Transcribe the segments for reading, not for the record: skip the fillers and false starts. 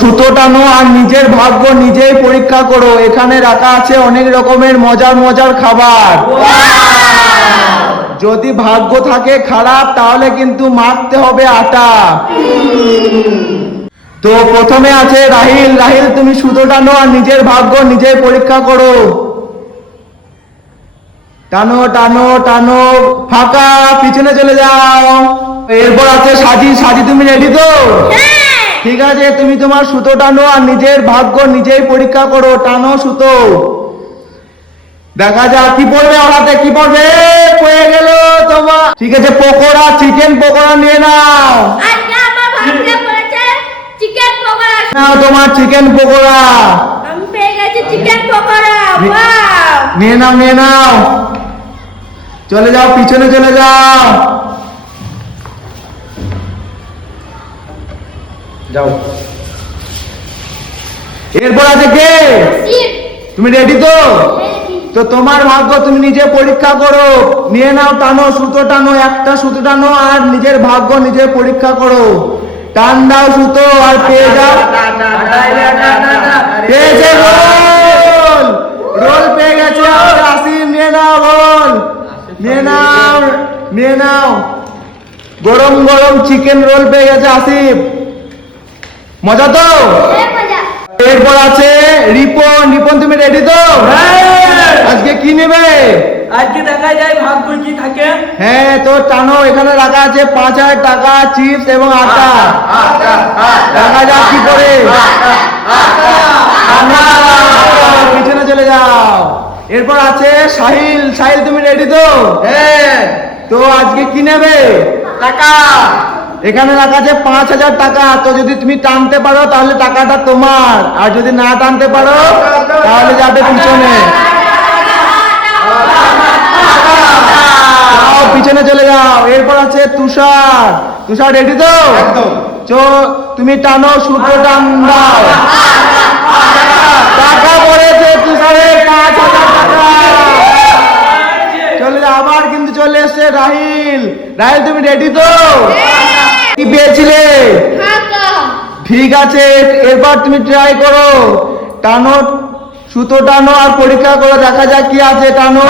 সুতো টানো আর নিজের ভাগ্য নিজেই পরীক্ষা করো। এখানে রাখা আছে অনেক রকমের মজার মজার খাবার। যদি ভাগ্য থাকে খারাপ তাহলে কিন্তু মাখতে হবে আটা। তো প্রথমে আছে রাহিল। রাহিল, তুমি সুতো টানো আর নিজের ভাগ্য নিজেই পরীক্ষা করো। টানো টানো টানো, ফাঁকা, পিছনে চলে যাও। এরপর আছে সাজি। সাজি, তুমি রেডি তো? ঠিক আছে, তুমি তোমার সুতো টানো আর নিজের ভাগ্য নিজেই পরীক্ষা করো। টানো সুতো, দেখা যাক কি পড়বে ওর হাতে, কি পড়বে। পড়ে গেল তোমার। ঠিক আছে, পকোড়া, চিকেন পকোড়া নিয়ে নাও। আজকে আমার ভাগ্যে পড়েছে চিকেন পকোড়া। নাও তোমার চিকেন পকোড়া। আমি পেয়ে গেছি চিকেন পকোড়া। ওয়াও! নিয়ে নাও, নিয়ে নাও। চলে যাও, পিছনে চলে যাও। যাও। এরপর আছে কে? আসিফ, তুমি রেডি তো? তো তোমার ভাগ্য তুমি নিজে পরীক্ষা করো। নিয়ে নাও, টানো, সুতো টানো, একটা সুতো টানো আর নিজের ভাগ্য নিজে পরীক্ষা করো। টান দাও সুতো আর পেয়ে যাও। পেয়েছে রোল। রোল পেয়ে গেছে। আসিফ, নিয়ে নাও রোল। নিয়ে নাও, নিয়ে নাও। গরম গরম চিকেন রোল পেয়ে গেছে আসিফ। মজা তো? মজা। এরপর আছে রিপন। রিপন, তুমি রেডি তো? আজকে কি নেবে? আজকে দেখা যায় ভাগ্য কি থাকে। হ্যাঁ, তো টানো। এখানে রাখা আছে 5,000 টাকা, চিপস এবং আটা। দেখা যাক কি করে। পিছনে চলে যাও। এরপর আছে সাহিল। সাহিল, তুমি রেডি তো? হ্যাঁ। তো আজকে কি নেবে? টাকা। এখানে রাখা আছে 5,000 টাকা। তো যদি তুমি টানতে পারো তাহলে টাকাটা তোমার, আর যদি না টানতে পারো তাহলে যাবে পিছনে। যাও, পিছনে চলে যাও। এরপর আছে তুষার। তুষার, রেডি তো? তুমি টানো, সুতো টান দাও। টাকা পড়েছে তুষারের 5,000 টাকা। চলে যাও। আবার কিন্তু চলে এসছে রাহিল। রাহিল, তুমি রেডি তো? কি পেয়েছিলে? ফাঁকা। ঠিক আছে, এরপর তুমি ট্রাই করো। টানো, সুতো টানো আর পরীক্ষা করো। দেখা যাক কি আছে। টানো।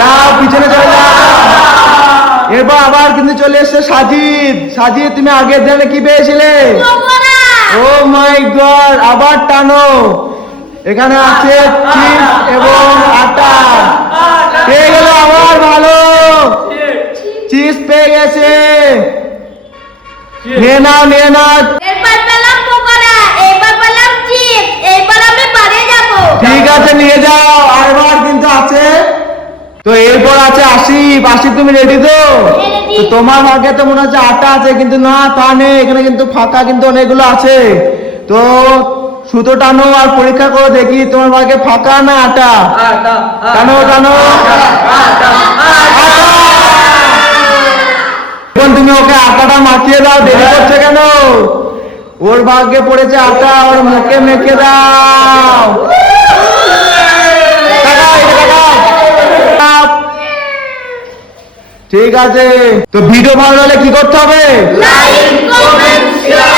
যাও, পিছনে চলে যাও। এরপর আবার কিন্তু চলে এসছে সাজিদ। সাজিদ, তুমি আগের দিনে কি পেয়েছিলে? পকোড়া। ও মাই গড, আবার টানো। এখানে আছে চিপস এবং আটা। পেয়ে গেল, আবার ভালো। চিপস পেয়ে গেছে। নিয়ে নাও, নিয়ে নাও। এরপর পেলাম পকোড়া, এরপর পেলাম চিপস, এরপর আমি বাড়ি যাব। ঠিক আছে, নিয়ে যাও। আরবার কিন্তু আছে। তো এরপর আছে আসিফ। আসিফ, তুমি রেডি তো? তো তোমার ভাগ্যে তো মনে হচ্ছে আটা আছে, কিন্তু না, তা নেই। এখানে কিন্তু ফাঁকা কিন্তু অনেকগুলো আছে। তো সুতো টানো আর পরীক্ষা করো, দেখি তোমার ভাগ্যে ফাঁকা না আটা। টানো টানো। এখন তুমি ওকে আটাটা মাখিয়ে দাও। দেরি করছে কেন? ওর ভাগ্যে পড়েছে আটা, ওর মুখে মেখে দাও। ঠিক আছে, তো ভিডিও ভালো হলে কি করতে হবে? Like, comment, share.